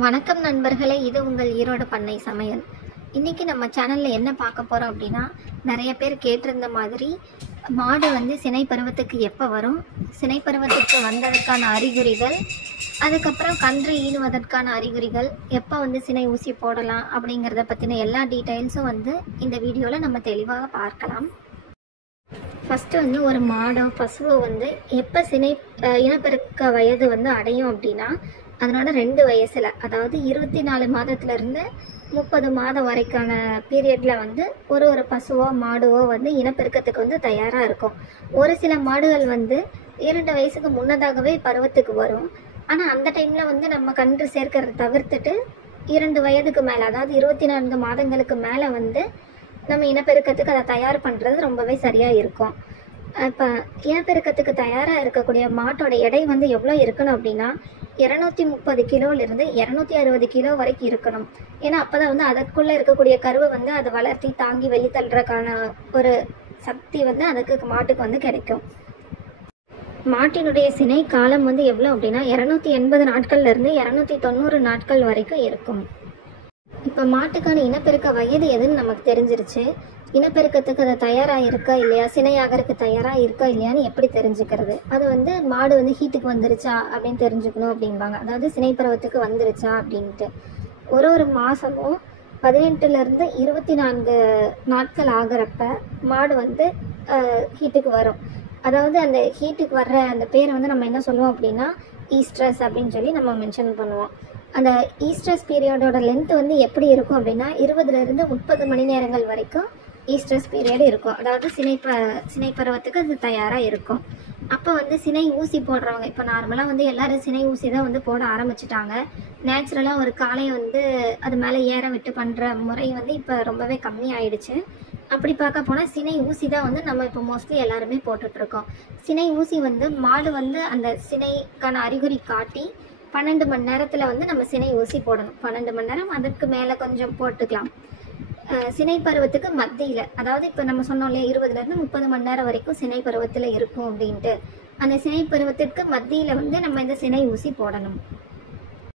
வணக்கம் நண்பர்களே, இது உங்கள் ஈரோடு பண்ணை சமையல். இன்றைக்கி நம்ம சேனலில் என்ன பார்க்க போகிறோம் அப்படின்னா, நிறைய பேர் கேட்டிருந்த மாதிரி மாடு சினை பருவத்துக்கு எப்போ வரும், சினை பருவத்துக்கு வந்ததற்கான அறிகுறிகள், அதுக்கப்புறம் கன்று ஈனுவதற்கான அறிகுறிகள், எப்போ சினை ஊசி போடலாம் அப்படிங்கிறத பற்றின எல்லா டீட்டெயில்ஸும் இந்த வீடியோவில் நம்ம தெளிவாக பார்க்கலாம். ஃபஸ்ட்டு ஒரு மாடோ பசுவோ எப்போ இனப்பெருக்க வயது அடையும் அப்படின்னா, அதனோட 2 வயசில், அதாவது 24 மாதத்துலேருந்து 30 மாதம் வரைக்கான பீரியடில் ஒரு பசுவோ மாடுவோ இனப்பெருக்கத்துக்கு தயாராக இருக்கும். ஒரு சில மாடுகள் 2 வயசுக்கு முன்னதாகவே பருவத்துக்கு வரும். ஆனால் அந்த டைமில் நம்ம கன்று சேர்க்கிறத தவிர்த்துட்டு 2 வயதுக்கு மேலே, அதாவது 24 மாதங்களுக்கு மேலே நம்ம இனப்பெருக்கத்துக்கு அதை தயார் பண்ணுறது ரொம்பவே சரியாக இருக்கும். இப்போ இனப்பெருக்கத்துக்கு தயாராக இருக்கக்கூடிய மாட்டோட எடை எவ்வளோ இருக்கணும் அப்படின்னா, 230 கிலோலேருந்து 260 கிலோ வரைக்கும் இருக்கணும். ஏன்னா அப்போ தான் அதற்குள்ளே இருக்கக்கூடிய கருவை அதை வளர்த்தி தாங்கி வெளித்தள்ளுறதுக்கான ஒரு சக்தி அதுக்கு மாட்டுக்கு கிடைக்கும். மாட்டினுடைய சினை காலம் எவ்வளோ அப்படின்னா 280 நாட்கள்லேருந்து 290 நாட்கள் வரைக்கும் இருக்கும். இப்போ மாட்டுக்கான இனப்பெருக்க வயது எதுன்னு நமக்கு தெரிஞ்சிருச்சு. இனப்பெருக்கத்துக்கு அது தயாராக இருக்கா இல்லையா, சினையாகிறதுக்கு தயாராக இருக்கா இல்லையான்னு எப்படி தெரிஞ்சுக்கிறது? அது மாடு ஹீட்டுக்கு வந்துருச்சா அப்படின்னு தெரிஞ்சுக்கணும் அப்படிம்பாங்க. அதாவது சினை பருவத்துக்கு வந்துருச்சா அப்படின்ட்டு ஒரு மாதமும் 18லேருந்து 24 நாட்கள் ஆகிறப்ப மாடு ஹீட்டுக்கு வரும். அதாவது அந்த ஹீட்டுக்கு வர்ற அந்த பேரை நம்ம என்ன சொல்லுவோம் அப்படின்னா ஈஸ்ட்ரஸ் அப்படின்னு சொல்லி நம்ம மென்ஷன் பண்ணுவோம். அந்த ஈஸ்ட்ரஸ் பீரியடோட லென்த் எப்படி இருக்கும் அப்படின்னா 20லேருந்து 30 மணி நேரங்கள் வரைக்கும் ஈஸ்ட்ரஸ் பீரியட் இருக்கும். அதாவது சினை பருவத்துக்கு அது தயாராக இருக்கும். அப்போ சினை ஊசி போடுறவங்க, இப்போ நார்மலாக எல்லோரும் சினை ஊசி தான் போட ஆரம்பிச்சிட்டாங்க. நேச்சுரலாக ஒரு காளையை அது மேலே ஏற விட்டு பண்ணுற முறை இப்போ ரொம்பவே கம்மி ஆயிடுச்சு. அப்படி பார்க்க போனால் சினை ஊசி தான் நம்ம இப்போ மோஸ்ட்லி எல்லாருமே போட்டுட்ருக்கோம். சினை ஊசி மாடு அந்த சினைக்கான அறிகுறி காட்டி 12 மணி நேரத்தில் நம்ம சினை ஊசி போடணும். 12 மணி நேரம், அதுக்கு மேலே கொஞ்சம் போட்டுக்கலாம். சினை பருவத்துக்கு மத்தியில், அதாவது இப்போ நம்ம சொன்னோம் இல்லையா 20லேருந்து 30 மணி நேரம் வரைக்கும் சினை பருவத்தில் இருக்கும் அப்படின்ட்டு, அந்த சினை பருவத்திற்கு மத்தியில் நம்ம இந்த சினை ஊசி போடணும்.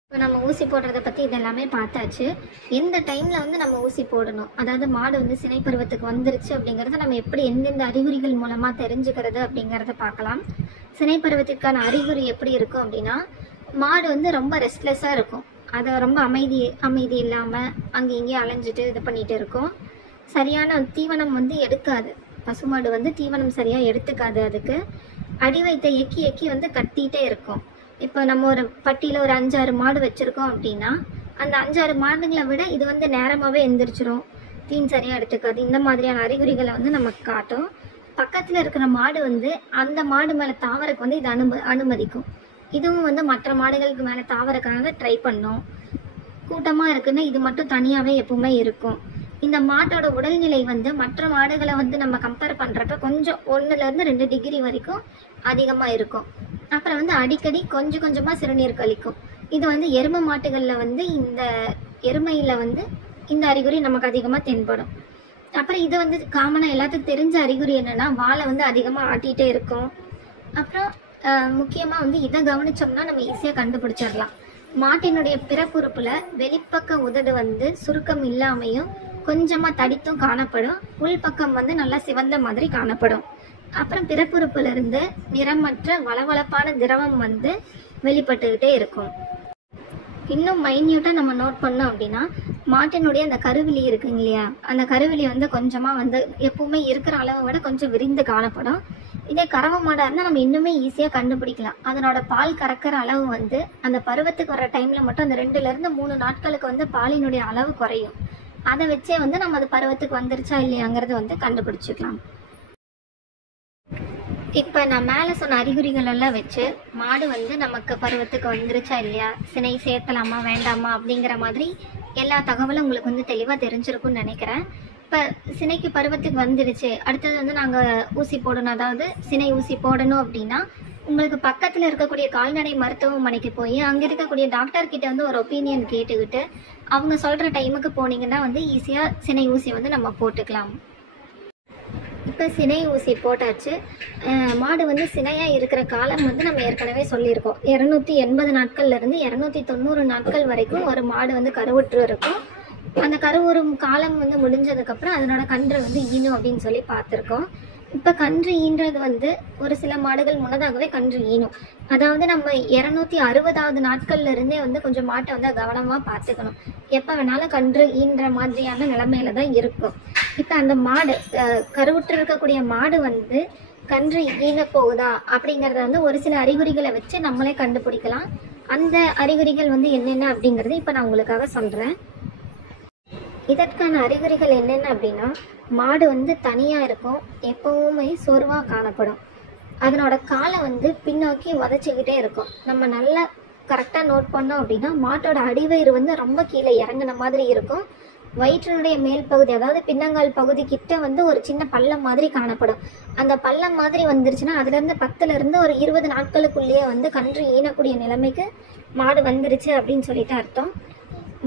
இப்போ நம்ம ஊசி போடுறத பற்றி இதெல்லாமே பார்த்தாச்சு. எந்த டைமில் நம்ம ஊசி போடணும், அதாவது மாடு சினை பருவத்துக்கு வந்துருச்சு அப்படிங்கிறத நம்ம எப்படி எந்தெந்த அறிகுறிகள் மூலமாக தெரிஞ்சுக்கிறது அப்படிங்கிறத பார்க்கலாம். சினை பருவத்திற்கான அறிகுறி எப்படி இருக்கும் அப்படின்னா, மாடு ரொம்ப ரெஸ்ட்லெஸ்ஸாக இருக்கும். அதை ரொம்ப அமைதி இல்லாமல் அங்கே இங்கேயும் அலைஞ்சிட்டு இது பண்ணிகிட்டு இருக்கும். சரியான தீவனம் எடுக்காது. பசுமாடு தீவனம் சரியாக எடுத்துக்காது. அதுக்கு அடி வயிற்றை எக்கி கத்திகிட்டே இருக்கும். இப்போ நம்ம ஒரு பட்டியில் ஒரு 5-6 மாடு வச்சுருக்கோம் அப்படின்னா, அந்த 5-6 மாடுங்களை விட இது நேரமாகவே எந்திரிச்சிரும், தீன் சரியாக எடுத்துக்காது. இந்த மாதிரியான அறிகுறிகளை நமக்கு காட்டும். பக்கத்தில் இருக்கிற மாடு அந்த மாடு மேலே தாவறக்கு இது அனுமதிக்கும். இதுவும் மற்ற மாடுகளுக்கு மேலே தாவறக்காக ட்ரை பண்ணும். கூட்டமாக இருக்குன்னா இது மட்டும் தனியாகவே எப்பவுமே இருக்கும். இந்த மாட்டோட உடல்நிலை மற்ற மாடுகளை நம்ம கம்பேர் பண்ணுறப்ப கொஞ்சம் 1லேருந்து 2 டிகிரி வரைக்கும் அதிகமாக இருக்கும். அப்புறம் அடிக்கடி கொஞ்சமாக சிறுநீர் கழிக்கும். இது எருமை மாட்டுகளில் இந்த எருமையில் இந்த அறிகுறி நமக்கு அதிகமாக தென்படும். அப்புறம் இது காமனாக எல்லாத்துக்கும் தெரிஞ்ச அறிகுறி என்னென்னா, வாழை அதிகமாக ஆட்டிகிட்டே இருக்கும். அப்புறம் முக்கியமாக இதை கவனித்தோம்னா நம்ம ஈஸியாக கண்டுபிடிச்சிடலாம். மாட்டினுடைய பிறப்புறுப்பில் வெளிப்பக்க உதடு சுருக்கம் இல்லாமையும் கொஞ்சமாக தடித்தும் காணப்படும். உள்பக்கம் நல்லா சிவந்த மாதிரி காணப்படும். அப்புறம் பிறப்புறுப்பிலிருந்து நிறமற்ற வளவளப்பான திரவம் வெளிப்பட்டுக்கிட்டே இருக்கும். இன்னும் மைன்யூட்டாக நம்ம நோட் பண்ணோம் அப்படின்னா, மாட்டினுடைய அந்த கருவிழி இருக்குங்க இல்லையா, அந்த கருவிழி கொஞ்சமாக எப்பவுமே இருக்கிற அளவை விட கொஞ்சம் விரிந்து காணப்படும். இதே கறவை மாடாக இருந்தால் நம்ம இன்னுமே ஈஸியாக கண்டுபிடிக்கலாம். அதனோட பால் கறக்கிற அளவு அந்த பருவத்துக்கு வர டைமில் மட்டும் அந்த 2லேருந்து 3 நாட்களுக்கு பாலினுடைய அளவு குறையும். அதை வச்சே நம்ம அது பருவத்துக்கு வந்துருச்சா இல்லையாங்கிறது கண்டுபிடிச்சிக்கலாம். இப்போ நான் மேலே சொன்ன அறிகுறிகள் எல்லாம் வச்சு மாடு நமக்கு பருவத்துக்கு வந்துருச்சா இல்லையா, சினை சேர்த்தலாமா வேண்டாமா அப்படிங்கிற மாதிரி எல்லா தகவலும் உங்களுக்கு தெளிவாக தெரிஞ்சிருக்கும்னு நினைக்கிறேன். இப்போ சினைக்கு பருவத்துக்கு வந்துடுச்சு, அடுத்தது நாங்கள் ஊசி போடணும், அதாவது சினை ஊசி போடணும் அப்படின்னா உங்களுக்கு பக்கத்தில் இருக்கக்கூடிய கால்நடை மருத்துவமனைக்கு போய் அங்கே இருக்கக்கூடிய டாக்டர்கிட்ட ஒரு ஒப்பீனியன் கேட்டுக்கிட்டு அவங்க சொல்கிற டைமுக்கு போனீங்கன்னா ஈஸியாக சினை ஊசி நம்ம போட்டுக்கலாம். இப்போ சினை ஊசி போட்டாச்சு. மாடு வந்து சினையாக இருக்கிற காலம் வந்து நம்ம ஏற்கனவே சொல்லியிருக்கோம். 280 நாட்கள்லேருந்து 290 நாட்கள் வரைக்கும் ஒரு மாடு வந்து கருவுற்று இருக்கும். அந்த கருவுறும் காலம் வந்து முடிஞ்சதுக்கப்புறம் அதனோட கன்று வந்து ஈனும் அப்படின்னு சொல்லி பார்த்துருக்கோம். இப்போ கன்று ஈன்றது வந்து ஒரு சில மாடுகள் முன்னதாகவே கன்று ஈனும். அதாவது நம்ம 260வது நாட்கள்லேருந்தே வந்து கொஞ்சம் மாட்டை வந்து கவனமாக பார்த்துக்கணும். எப்போ வேணாலும் கன்று ஈன்ற மாதிரியான நிலைமையில தான் இருக்கும். இப்போ அந்த மாடு கருவுற்று இருக்கக்கூடிய மாடு வந்து கன்று ஈன போகுதா அப்படிங்கிறத வந்து ஒரு சில அறிகுறிகளை வச்சு நம்மளே கண்டுபிடிக்கலாம். அந்த அறிகுறிகள் வந்து என்னென்ன அப்படிங்கிறது இப்போ நான் உங்களுக்காக சொல்கிறேன். இதற்கான அறிகுறிகள் என்னென்ன அப்படின்னா, மாடு வந்து தனியாக இருக்கும், எப்பவுமே சோர்வாக காணப்படும், அதனோட காலை வந்து பின்னோக்கி உதச்சிக்கிட்டே இருக்கும். நம்ம நல்லா கரெக்டாக நோட் பண்ணோம் அப்படின்னா மாட்டோட அடிவயிறு வந்து ரொம்ப கீழே இறங்கின மாதிரி இருக்கும். வயிற்றினுடைய மேல் பகுதி, அதாவது பின்னங்கால் பகுதி கிட்ட வந்து ஒரு சின்ன பள்ளம் மாதிரி காணப்படும். அந்த பள்ளம் மாதிரி வந்துருச்சுன்னா அதுலேருந்து 10லேருந்து ஒரு 20 நாட்களுக்குள்ளேயே வந்து கன்று ஈனக்கூடிய நிலைமைக்கு மாடு வந்துருச்சு அப்படின்னு சொல்லிட்டு அர்த்தம்.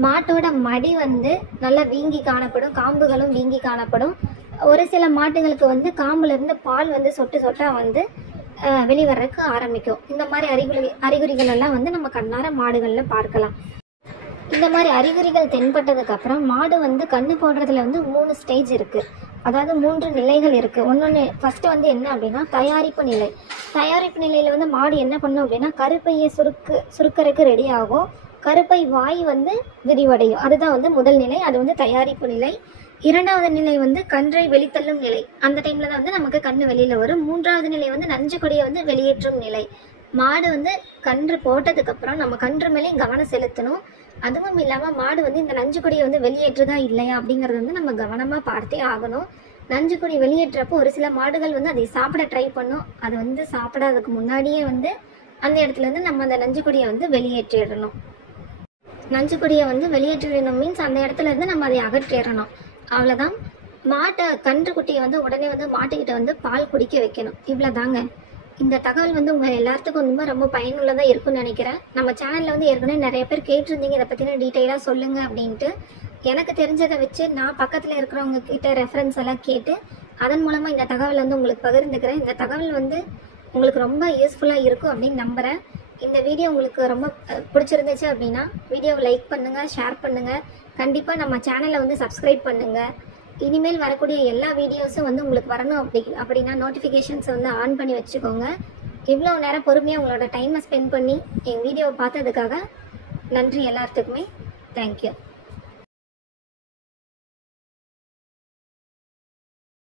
மாட்டோட மடி வந்து நல்லா வீங்கி காணப்படும், காம்புகளும் வீங்கி காணப்படும். ஒரு சில மாட்டுகளுக்கு வந்து காம்புலேருந்து பால் வந்து சொட்டு சொட்டாக வந்து வெளிவரக்கு ஆரம்பிக்கும். இந்த மாதிரி அறிகுறிகள் எல்லாம் வந்து நம்ம கண்ணார மாடுகளில் பார்க்கலாம். இந்த மாதிரி அறிகுறிகள் தென்பட்டதுக்கப்புறம் மாடு வந்து கண்ணு போடுறதுல வந்து 3 ஸ்டேஜ் இருக்குது. அதாவது 3 நிலைகள் இருக்குது. ஒன்று ஃபஸ்ட்டு வந்து என்ன அப்படின்னா தயாரிப்பு நிலை. தயாரிப்பு நிலையில் வந்து மாடு என்ன பண்ணும் அப்படின்னா கருப்பையை சுருக்கறக்கு ரெடி ஆகும். கருப்பை வாய் வந்து விரிவடையும். அதுதான் வந்து முதல் நிலை, அது வந்து தயாரிப்பு நிலை. 2வது நிலை வந்து கன்றை வெளித்தள்ளும் நிலை. அந்த டைமில் தான் வந்து நமக்கு கன்று வெளியில் வரும். 3வது நிலை வந்து நஞ்சு கொடியை வந்து வெளியேற்றும் நிலை. மாடு வந்து கன்று போட்டதுக்கப்புறம் நம்ம கன்று மேலே கவனம் செலுத்தணும். அதுவும் இல்லாமல் மாடு வந்து இந்த நஞ்சு கொடியை வந்து வெளியேற்றுதா இல்லையா அப்படிங்கிறது வந்து நம்ம கவனமாக பார்த்தே ஆகணும். நஞ்சு கொடி வெளியேற்றப்போ ஒரு சில மாடுகள் வந்து அதை சாப்பிட ட்ரை பண்ணும். அது வந்து சாப்பிடாததுக்கு முன்னாடியே வந்து அந்த இடத்துலேருந்து நம்ம அந்த நஞ்சு கொடியை வந்து வெளியேற்றிடணும். நஞ்சு கொடியை வந்து வெளியேற்றிடணும் மீன்ஸ் அந்த இடத்துல இருந்து நம்ம அதை அகற்றிடணும். அவ்வளோதான். மாட்டை கன்றுக்குட்டியை வந்து உடனே வந்து மாட்டுக்கிட்ட வந்து பால் குடிக்க வைக்கணும். இவ்வளோதாங்க. இந்த தகவல் வந்து உங்கள் எல்லாத்துக்கும் ரொம்ப பயனுள்ளதாக இருக்குன்னு நினைக்கிறேன். நம்ம சேனலில் வந்து ஏற்கனவே நிறைய பேர் கேட்டிருந்தீங்க இதை பற்றின டீட்டெயிலாக சொல்லுங்கள் அப்படின்ட்டு. எனக்கு தெரிஞ்சதை வச்சு நான் பக்கத்தில் இருக்கிறவங்க கிட்ட ரெஃபரன்ஸ் எல்லாம் கேட்டு அதன் மூலமாக இந்த தகவல் வந்து உங்களுக்கு பகிர்ந்துக்கிறேன். இந்த தகவல் வந்து உங்களுக்கு ரொம்ப யூஸ்ஃபுல்லாக இருக்கும் அப்படின்னு நம்புகிறேன். இந்த வீடியோ உங்களுக்கு ரொம்ப பிடிச்சிருந்துச்சு அப்படின்னா வீடியோவை லைக் பண்ணுங்கள், ஷேர் பண்ணுங்கள். கண்டிப்பாக நம்ம சேனலை வந்து சப்ஸ்கிரைப் பண்ணுங்கள். இனிமேல் வரக்கூடிய எல்லா வீடியோஸும் வந்து உங்களுக்கு வரணும் அப்படின்னா நோட்டிஃபிகேஷன்ஸ் வந்து ஆன் பண்ணி வச்சுக்கோங்க. இவ்வளோ நேரம் பொறுமையாக உங்களோட டைமை ஸ்பெண்ட் பண்ணி என் வீடியோவை பார்த்ததுக்காக நன்றி எல்லாத்துக்குமே. தேங்க்யூ.